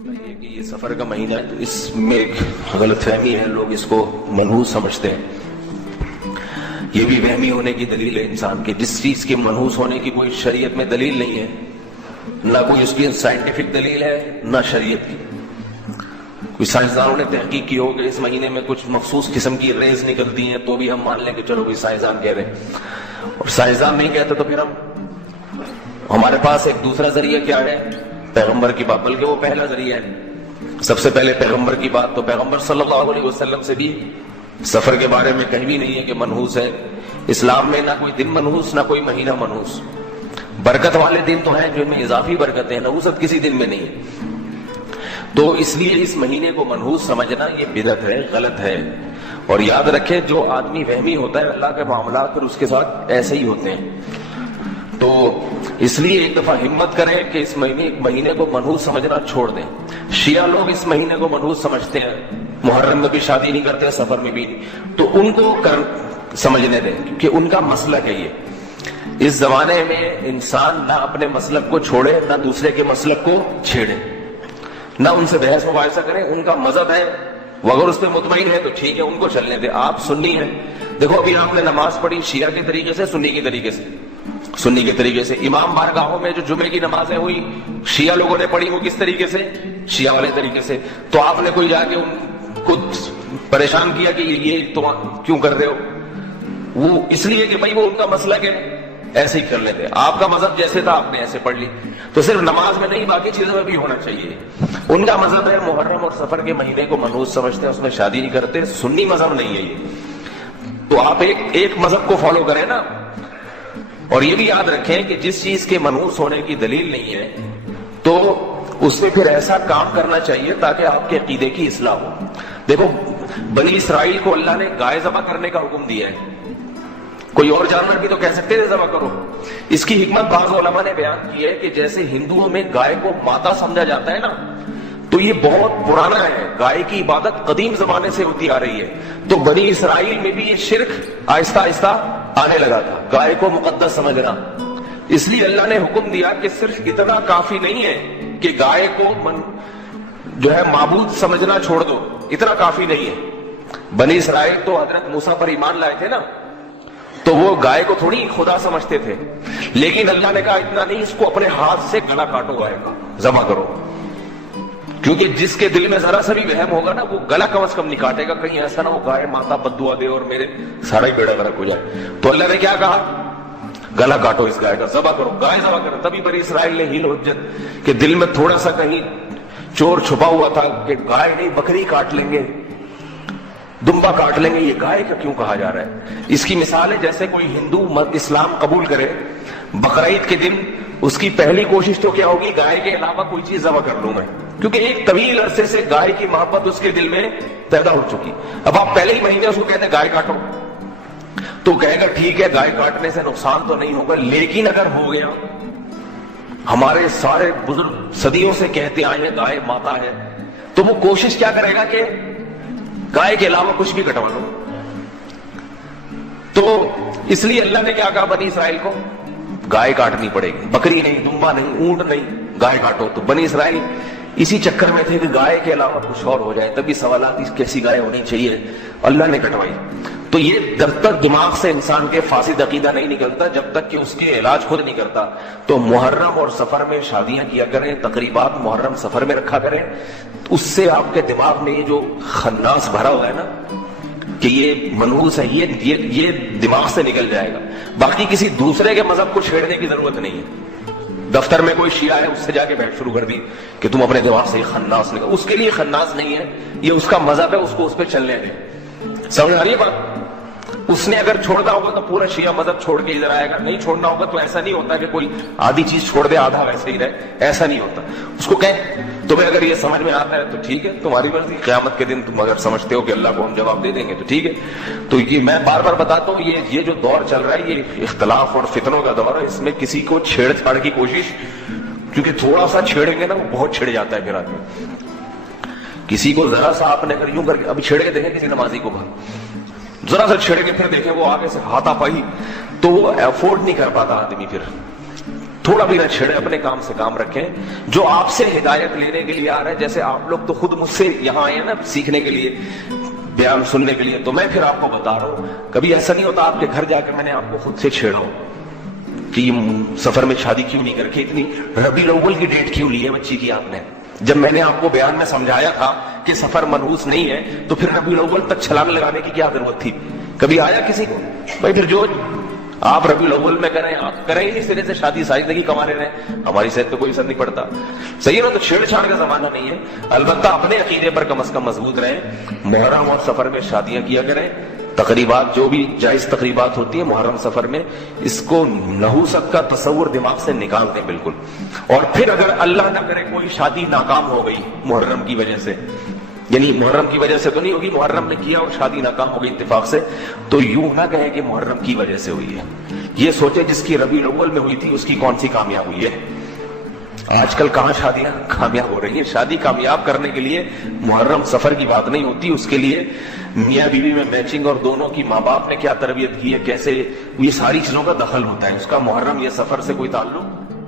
کہ یہ سفر کا مہینہ ہے تو اس میں ایک غلط فہمی ہے، لوگ اس کو منحوس سمجھتے ہیں. یہ بھی وہمی ہونے کی دلیل ہے انسان کے. جس چیز کے منحوس ہونے کی کوئی شریعت میں دلیل نہیں ہے، نہ کوئی اس کی سائنٹیفک دلیل ہے نہ شریعت کی. کوئی سائنسدانوں نے تحقیق کی ہو کہ اس مہینے میں کچھ مخصوص قسم کی ریز نکلتی ہیں تو بھی ہم مان لیں کہ چلو کوئی سائنسدان کہہ رہے ہیں. اور سائنسدان نہیں کہتے تو پھر ہمارے پاس ایک دوسرا ذریعہ کیا ہے؟ پیغمبر کی بات. بلکہ وہ پہلا ذریعہ ہے. سب سے پہلے پیغمبر کی بات. تو پیغمبر صلی اللہ علیہ وسلم سے بھی سفر کے بارے میں کہیں بھی نہیں ہے کہ منحوس ہے. اسلام میں نہ کوئی دن منحوس نہ کوئی مہینہ منحوس. برکت والے دن تو ہیں جن میں اضافی برکتیں ہیں، نحوست کسی دن میں نہیں ہے. تو اس لیے اس مہینے کو منحوس سمجھنا یہ بدعت ہے، غلط ہے. اور یاد رکھیں جو آدمی وہمی ہوتا ہے اللہ کے معاملات پر اس کے ساتھ ایسے ہی ہوتے ہیں. تو اس لیے ایک دفعہ ہمت کریں کہ اس مہینے کو منحوس سمجھنا چھوڑ دیں. شیعہ لوگ اس مہینے کو منحوس سمجھتے ہیں، محرم میں بھی شادی نہیں کرتے، سفر میں بھی نہیں. تو ان کو سمجھنے دیں کیونکہ ان کا مسلک ہے یہ. اس زمانے میں انسان نہ اپنے مسلک کو چھوڑے نہ دوسرے کے مسلک کو چھیڑے، نہ ان سے بحث مباحثہ کریں. ان کا مذہب ہے، وہ اگر اس پہ مطمئن ہے تو ٹھیک ہے، ان کو چلنے دیں. آپ سنی ہیں، دیکھو ابھی آپ نے نماز پڑھی شیعہ کے طریقے سے، سنی کے طریقے سے. سنی کے طریقے سے امام بارگاہوں میں جو جمعے کی نمازیں ہوئی شیعہ لوگوں نے پڑھی، وہ کس طریقے سے؟ شیعہ والے طریقے سے. تو آپ نے کوئی جا کے ان کو پریشان کیا کہ یہ تم کیوں کر رہے ہو؟ وہ اس لیے کہ بھائی وہ ان کا مسلک ہے، ایسے ہی کر لیتے. آپ کا مذہب جیسے تھا آپ نے ایسے پڑھ لی. تو صرف نماز میں نہیں، باقی چیزوں میں بھی ہونا چاہیے. ان کا مذہب ہے محرم اور سفر کے مہینے کو منحوس سمجھتے ہیں، اس میں شادی نہیں کرتے. سنی مذہب نہیں ہے یہ. تو آپ ایک مذہب کو فالو کریں نا. اور یہ بھی یاد رکھیں کہ جس چیز کے منحوس ہونے کی دلیل نہیں ہے تو اس میں پھر ایسا کام کرنا چاہیے تاکہ آپ کے عقیدے کی اصلاح ہو. دیکھو بنی اسرائیل کو اللہ نے گائے ذبح کرنے کا حکم دیا ہے. کوئی اور جانور بھی تو کہہ سکتے تھے ذبح کرو. اس کی حکمت بعض علماء نے بیان کی ہے کہ جیسے ہندوؤں میں گائے کو ماتا سمجھا جاتا ہے نا، تو یہ بہت پرانا ہے. گائے کی عبادت قدیم زمانے سے ہوتی آ رہی ہے. تو بنی اسرائیل میں بھی یہ شرک آہستہ آہستہ آنے لگا تھا، گائے کو مقدس سمجھنا. اس لیے اللہ نے حکم دیا کہ صرف اتنا کافی نہیں ہے کہ گائے کو جو ہے معبود سمجھنا چھوڑ دو، اتنا کافی نہیں ہے. بنی اسرائیل تو حضرت موسیٰ پر ایمان لائے تھے نا، تو وہ گائے کو تھوڑی خدا سمجھتے تھے. لیکن اللہ نے کہا اتنا نہیں، اس کو اپنے ہاتھ سے گلا کاٹو، گائے کا ذبح کرو. کیونکہ جس کے دل میں ذرا سا بھی وہم ہوگا نا وہ گلا کم از کم نہیں کاٹے گا، کہیں ایسا نہ ہو گائے ماتا بددعا دے اور میرے سارا ہی بیڑا غرق ہو جائے. تو اللہ نے کیا کہا؟ گلا کاٹو اس گائے کا، ذبح کرو، گائے ذبح کرو. تبھی بنی اسرائیل نے ہیل حجت کہ دل میں تھوڑا سا کہیں چور چھپا ہوا تھا کہ گائے نہیں بکری کاٹ لیں گے، دمبا کاٹ لیں گے، یہ گائے کا کیوں کہا جا رہا ہے؟ اس کی مثال ہے جیسے کوئی ہندو اسلام قبول کرے، بقرعید کے دن اس کی پہلی کوشش تو کیا ہوگی؟ گائے کے علاوہ کوئی چیز ذبح کر لوں میں، کیونکہ ایک طویل عرصے سے گائے کی محبت اس کے دل میں پیدا ہو چکی. اب آپ پہلے ہی مہینے اس کو کہتے ہیں گائے کاٹو، تو کہے گا ٹھیک ہے گائے کاٹنے سے نقصان تو نہیں ہوگا، لیکن اگر ہو گیا، ہمارے سارے بزرگ صدیوں سے کہتے آئے ہیں گائے ماتا ہے، تو وہ کوشش کیا کرے گا کہ گائے کے علاوہ کچھ بھی کٹوا لو. تو اس لیے اللہ نے کیا کہا بنی اسرائیل کو؟ گائے کاٹنی پڑے گی، بکری نہیں، دمبا نہیں، اونٹ نہیں، گائے کاٹو. تو بنی اسرائیل اسی چکر میں تھے کہ گائے کے علاوہ کچھ اور ہو جائے. تبھی سوالات کیسی گائے ہونی چاہیے، اللہ نے کٹوائی. تو یہ جب تک دماغ سے انسان کے فاسد عقیدہ نہیں نکلتا، جب تک کہ اس کے علاج خود نہیں کرتا. تو محرم اور سفر میں شادیاں کیا کریں، تقریبات محرم سفر میں رکھا کریں. اس سے آپ کے دماغ میں یہ جو خناس بھرا ہوا ہے نا کہ یہ منحوس ہے، یہ دماغ سے نکل جائے گا. باقی کسی دوسرے کے مذہب کو چھیڑنے کی ضرورت نہیں ہے. دفتر میں کوئی شیعہ ہے، اس سے جا کے بیٹھ شروع کر دی کہ تم اپنے دماغ سے خناس نکل. اس کے لیے خناس نہیں ہے، یہ اس کا مذہب ہے، اس کو اس پہ چلنے دیں. سمجھ آ رہی ہے بات؟ اس نے اگر چھوڑنا ہوگا تو پورا شیعہ مذہب چھوڑ کے ادھر آئے گا. نہیں چھوڑنا ہوگا تو ایسا نہیں ہوتا کہ کوئی آدھی چیز چھوڑ دے آدھا ویسے ہی رہے، ایسا نہیں ہوتا. اس کو کہیں تمہیں اگر یہ سمجھ میں آتا ہے تو ٹھیک ہے، تمہاری مرضی. قیامت کے دن تم اگر سمجھتے ہو کہ اللہ کو ہم جواب دے دیں گے تو ٹھیک ہے. تو یہ میں بار بار بتاتا ہوں، یہ جو دور چل رہا ہے یہ اختلاف اور فتنوں کا دور ہے. اس میں کسی کو چھیڑ چھاڑ کی کوشش، کیونکہ تھوڑا سا چھیڑیں گے نا وہ بہت چھڑ جاتا ہے. پھر آدمی کسی کو ذرا سا آپ نے اگر یوں کر کے ابھی چھیڑ کے دیکھیں کسی نمازی کو، ذرا سا چھیڑ کے پھر دیکھیں وہ آگے سے ہاتھا پائی تو وہ افورڈ نہیں کر پاتا آدمی. پھر تھوڑا بھی نہ چھڑے, اپنے کام سے کام رکھیں. جو آپ سے ہدایت لینے کے لیے آ رہے ہیں, جیسے آپ لوگ تو خود مجھ سے یہاں آئے ہیں نا سیکھنے کے لیے, بیان سننے کے لیے, تو میں پھر آپ کو بتا رہا ہوں. کبھی ایسا نہیں ہوتا آپ کے گھر جا کے میں نے آپ کو خود سے چھیڑا ہوں کہ یہ سفر میں شادی کیوں نہیں کر کے اتنی ربیع الاول کی ڈیٹ کیوں لی ہے بچی کی آپ نے. جب میں نے آپ کو بیان میں سمجھایا تھا کہ سفر منحوس نہیں ہے, تو پھر ربیع الاول تک چھلانگ لگانے کی کیا ضرورت تھی؟ کبھی آیا کسی کو؟ بھائی پھر جو آپ ربیع الاول میں کریں, آپ کریں ہی نہیں سرے سے شادی, ساری زندگی کمانے رہے, ہماری صحت پہ کوئی اثر نہیں پڑتا. صحیح ہے نا؟ تو چھیڑ چھاڑ کا زمانہ نہیں ہے. البتہ اپنے عقیدے پر کم از کم مضبوط رہیں. محرم اور سفر میں شادیاں کیا کریں. تقریبات جو بھی جائز تقریبات ہوتی ہیں محرم سفر میں, اس کو نحوست کا تصور دماغ سے نکال دیں بالکل. اور پھر اگر اللہ نہ کرے کوئی شادی ناکام ہو گئی محرم کی وجہ سے, یعنی محرم کی وجہ سے تو نہیں ہوگی, محرم نے کیا اور شادی ناکام ہو گئی اتفاق سے, تو یوں نہ کہیں کہ محرم کی وجہ سے ہوئی ہے. یہ سوچے جس کی ربیع الاول میں ہوئی تھی اس کی کون سی کامیاب ہوئی ہے. آج کل کہاں شادیاں کامیاب ہو رہی ہیں. شادی کامیاب کرنے کے لیے محرم سفر کی بات نہیں ہوتی, اس کے لیے میاں بیوی میں میچنگ اور دونوں کی ماں باپ نے کیا تربیت کی ہے, کیسے, یہ ساری چیزوں کا دخل ہوتا ہے. اس کا محرم یہ سفر سے کوئی تعلق